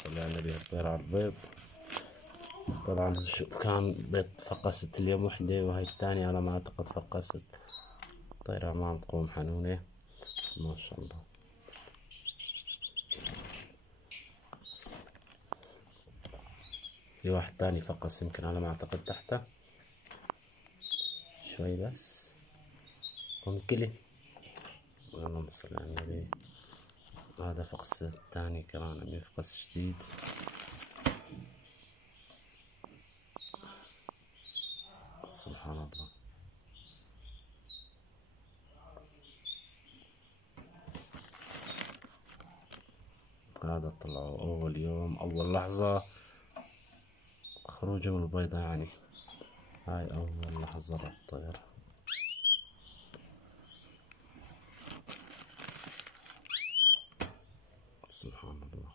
صل على النبي. الطير على البيض. طبعا شوف كان بيض فقست اليوم وحدة، وهي الثانية على ما أعتقد فقست. الطيرة ما عم تقوم حنونة ما شاء الله. في واحد تاني فقس يمكن على ما أعتقد تحته شوي بس. ممكن. اللهم صل على النبي. هذا فقس الثاني كمان عم يفقس جديد. سبحان الله. هذا طلعوا أول يوم أول لحظة خروجه من البيضة، يعني هاي أول لحظة للطير. سبحان الله.